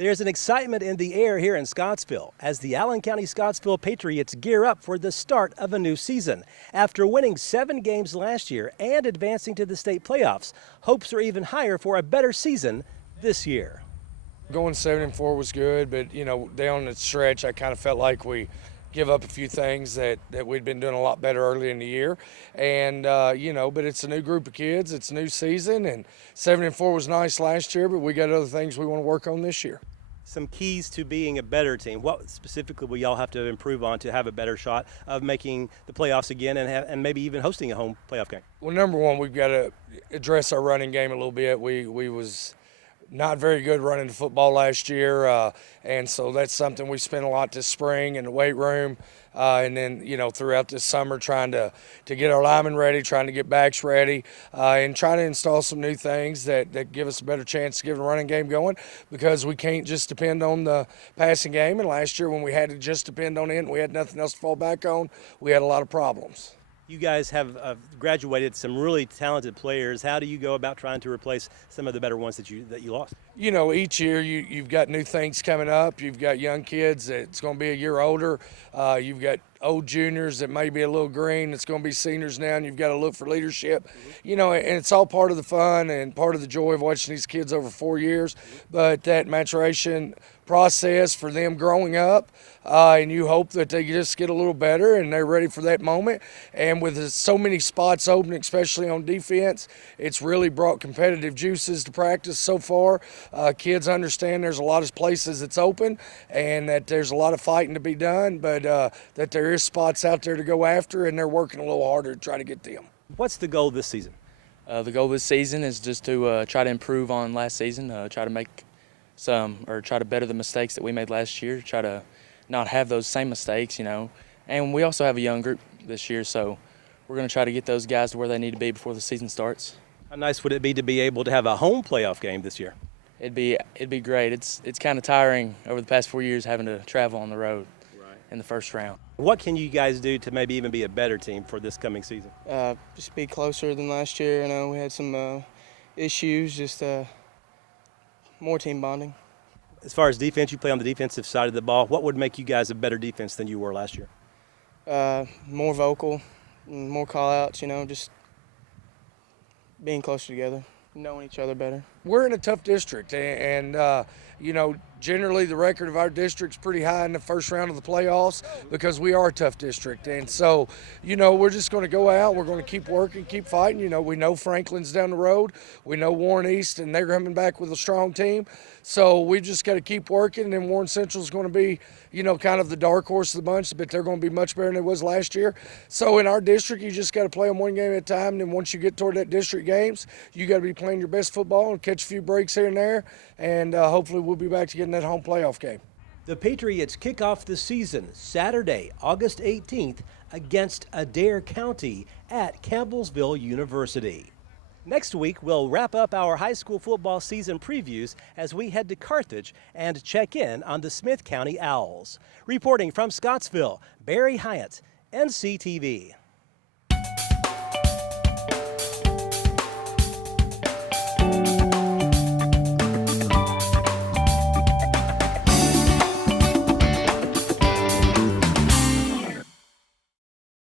There's an excitement in the air here in Scottsville as the Allen County-Scottsville Patriots gear up for the start of a new season. After winning 7 games last year and advancing to the state playoffs, hopes are even higher for a better season this year. Going 7-4 was good, but down the stretch, I kind of felt like we give up a few things that we'd been doing a lot better early in the year. And, but it's a new group of kids, it's a new season, and 7-4 was nice last year, but we got other things we want to work on this year. Some keys to being a better team. What specifically will y'all have to improve on to have a better shot of making the playoffs again and maybe even hosting a home playoff game? Well, number one, we've got to address our running game a little bit. We was not very good running the football last year, and so that's something we spent a lot this spring in the weight room, and then throughout this summer trying to get our linemen ready, trying to get backs ready, and trying to install some new things that give us a better chance to get the running game going, because we can't just depend on the passing game. And last year when we had to just depend on it and we had nothing else to fall back on, we had a lot of problems. You guys have graduated some really talented players. How do you go about trying to replace some of the better ones that you lost? Each year you've got new things coming up. You've got young kids that's going to be a year older. You've got old juniors that may be a little green. It's going to be seniors now, and you've got to look for leadership. And it's all part of the fun and part of the joy of watching these kids over 4 years. But that maturation process for them growing up, and you hope that they just get a little better and they're ready for that moment. And with so many spots open, especially on defense, it's really brought competitive juices to practice so far. Kids understand there's a lot of places that's open and that there's a lot of fighting to be done, but that there is spots out there to go after, and they're working a little harder to try to get them. What's the goal this season? The goal this season is just to try to improve on last season, try to better the mistakes that we made last year, try to not have those same mistakes, And we also have a young group this year, so we're going to try to get those guys to where they need to be before the season starts. How nice would it be to be able to have a home playoff game this year? It'd be great. It's kind of tiring over the past 4 years having to travel on the road in the first round. What can you guys do to maybe even be a better team for this coming season? Just be closer than last year. We had some issues, just more team bonding. As far as defense, you play on the defensive side of the ball. What would make you guys a better defense than you were last year? More vocal, more call-outs, just being closer together, knowing each other better. We're in a tough district, and generally the record of our district's pretty high in the first round of the playoffs because we are a tough district. And so, we're just going to go out, we're going to keep working, keep fighting. We know Franklin's down the road, we know Warren East, and they're coming back with a strong team. So we just got to keep working, and then Warren Central's going to be, kind of the dark horse of the bunch, but they're going to be much better than it was last year. So in our district, you just got to play them one game at a time, and then once you get toward that district games, you got to be playing your best football and catch a few breaks here and there, and hopefully we'll be back to getting that home playoff game. The Patriots kick off the season Saturday, August 18th against Adair County at Campbellsville University. Next week, we'll wrap up our high school football season previews as we head to Carthage and check in on the Smith County Owls. Reporting from Scottsville, Barry Hiett, NCTV.